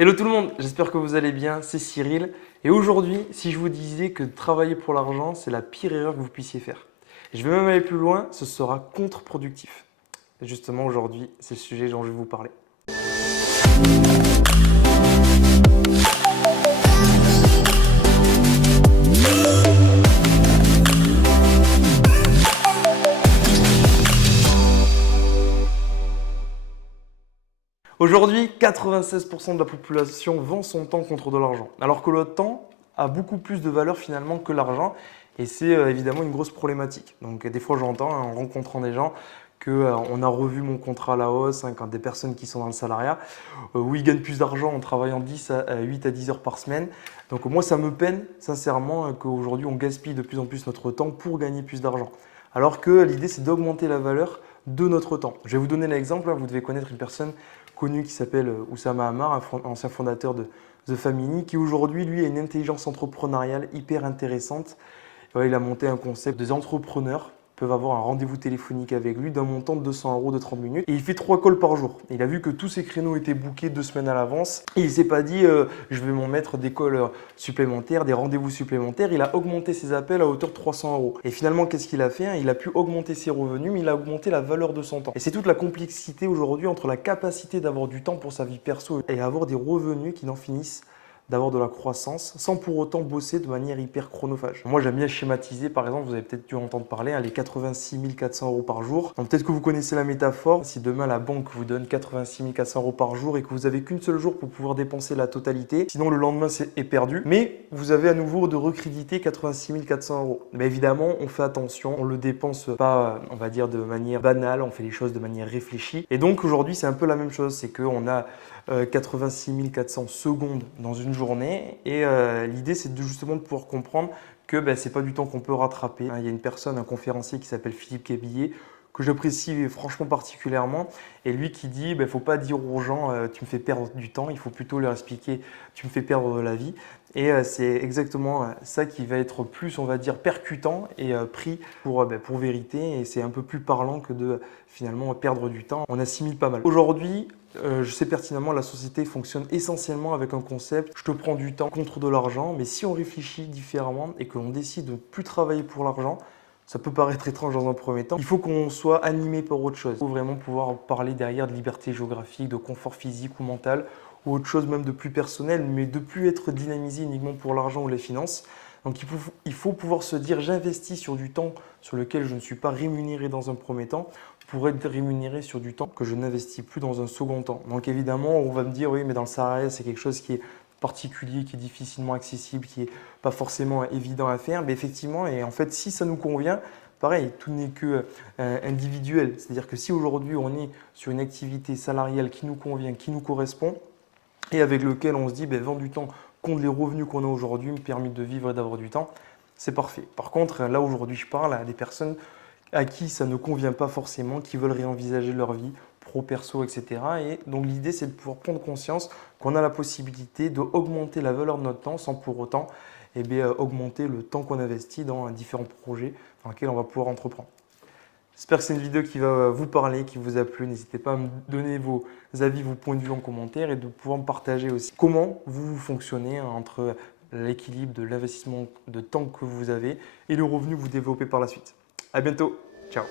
Hello tout le monde, j'espère que vous allez bien, c'est Cyril. Et aujourd'hui, si je vous disais que travailler pour l'argent, c'est la pire erreur que vous puissiez faire. Et je vais même aller plus loin, ce sera contre-productif. Et justement, aujourd'hui, c'est le sujet dont je vais vous parler. Aujourd'hui, 96% de la population vend son temps contre de l'argent, alors que le temps a beaucoup plus de valeur finalement que l'argent, et c'est évidemment une grosse problématique. Donc des fois j'entends en rencontrant des gens que on a revu mon contrat à la hausse, quand des personnes qui sont dans le salariat, où ils gagnent plus d'argent en travaillant 8 à 10 heures par semaine. Donc moi ça me peine sincèrement qu'aujourd'hui on gaspille de plus en plus notre temps pour gagner plus d'argent. Alors que l'idée c'est d'augmenter la valeur de notre temps. Je vais vous donner l'exemple, vous devez connaître une personne connu qui s'appelle Oussama Ammar, un ancien fondateur de The Family, qui aujourd'hui, lui, a une intelligence entrepreneuriale hyper intéressante. Ouais, il a monté un concept. Des entrepreneurs peuvent avoir un rendez-vous téléphonique avec lui d'un montant de 200 euros de 30 minutes. Et il fait 3 calls par jour. Il a vu que tous ses créneaux étaient bookés 2 semaines à l'avance. Et il ne s'est pas dit je vais m'en mettre des calls supplémentaires, des rendez-vous supplémentaires. Il a augmenté ses appels à hauteur de 300 euros. Et finalement, qu'est-ce qu'il a fait? Il a pu augmenter ses revenus, mais il a augmenté la valeur de son temps. Et c'est toute la complexité aujourd'hui entre la capacité d'avoir du temps pour sa vie perso et avoir des revenus qui n'en finissent d'avoir de la croissance sans pour autant bosser de manière hyper chronophage. Moi, j'aime bien schématiser, par exemple, vous avez peut-être dû entendre parler, les 86 400 euros par jour. Donc peut-être que vous connaissez la métaphore. Si demain la banque vous donne 86 400 euros par jour et que vous avez qu'une seule jour pour pouvoir dépenser la totalité, sinon le lendemain est perdu, mais vous avez à nouveau de recréditer 86 400 euros. Mais évidemment, on fait attention, on ne le dépense pas, on va dire, de manière banale, on fait les choses de manière réfléchie. Et donc aujourd'hui, c'est un peu la même chose, c'est qu'on a 86 400 secondes dans une journée. Et l'idée, c'est justement de pouvoir comprendre que ce n'est pas du temps qu'on peut rattraper. Il y a une personne, un conférencier qui s'appelle Philippe Cabillet, que j'apprécie franchement particulièrement. Et lui qui dit, il ne faut pas dire aux gens, tu me fais perdre du temps, il faut plutôt leur expliquer, tu me fais perdre de la vie. Et c'est exactement ça qui va être plus, on va dire, percutant et pris pour vérité. Et c'est un peu plus parlant que de finalement perdre du temps. On assimile pas mal. Aujourd'hui, je sais pertinemment la société fonctionne essentiellement avec un concept, je te prends du temps contre de l'argent, mais si on réfléchit différemment et que l'on décide de ne plus travailler pour l'argent, ça peut paraître étrange dans un premier temps, il faut qu'on soit animé par autre chose. Il faut vraiment pouvoir parler derrière de liberté géographique, de confort physique ou mental, ou autre chose même de plus personnel, mais de plus être dynamisé uniquement pour l'argent ou les finances. Donc il faut pouvoir se dire j'investis sur du temps sur lequel je ne suis pas rémunéré dans un premier temps pour être rémunéré sur du temps que je n'investis plus dans un second temps. Donc évidemment, on va me dire oui, mais dans le salariat, c'est quelque chose qui est particulier, qui est difficilement accessible, qui n'est pas forcément évident à faire. Mais effectivement, et en fait, si ça nous convient, pareil, tout n'est que individuel. C'est-à-dire que si aujourd'hui on est sur une activité salariale qui nous convient, qui nous correspond, et avec lequel on se dit vendre du temps contre les revenus qu'on a aujourd'hui me permet de vivre et d'avoir du temps, c'est parfait. Par contre, là aujourd'hui, je parle à des personnes à qui ça ne convient pas forcément, qui veulent réenvisager leur vie, pro, perso, etc. Et donc l'idée, c'est de pouvoir prendre conscience qu'on a la possibilité d'augmenter la valeur de notre temps sans pour autant augmenter le temps qu'on investit dans différents projets dans lesquels on va pouvoir entreprendre. J'espère que c'est une vidéo qui va vous parler, qui vous a plu. N'hésitez pas à me donner vos avis, vos points de vue en commentaire et de pouvoir me partager aussi comment vous fonctionnez entre l'équilibre de l'investissement de temps que vous avez et le revenu que vous développez par la suite. À bientôt. Ciao.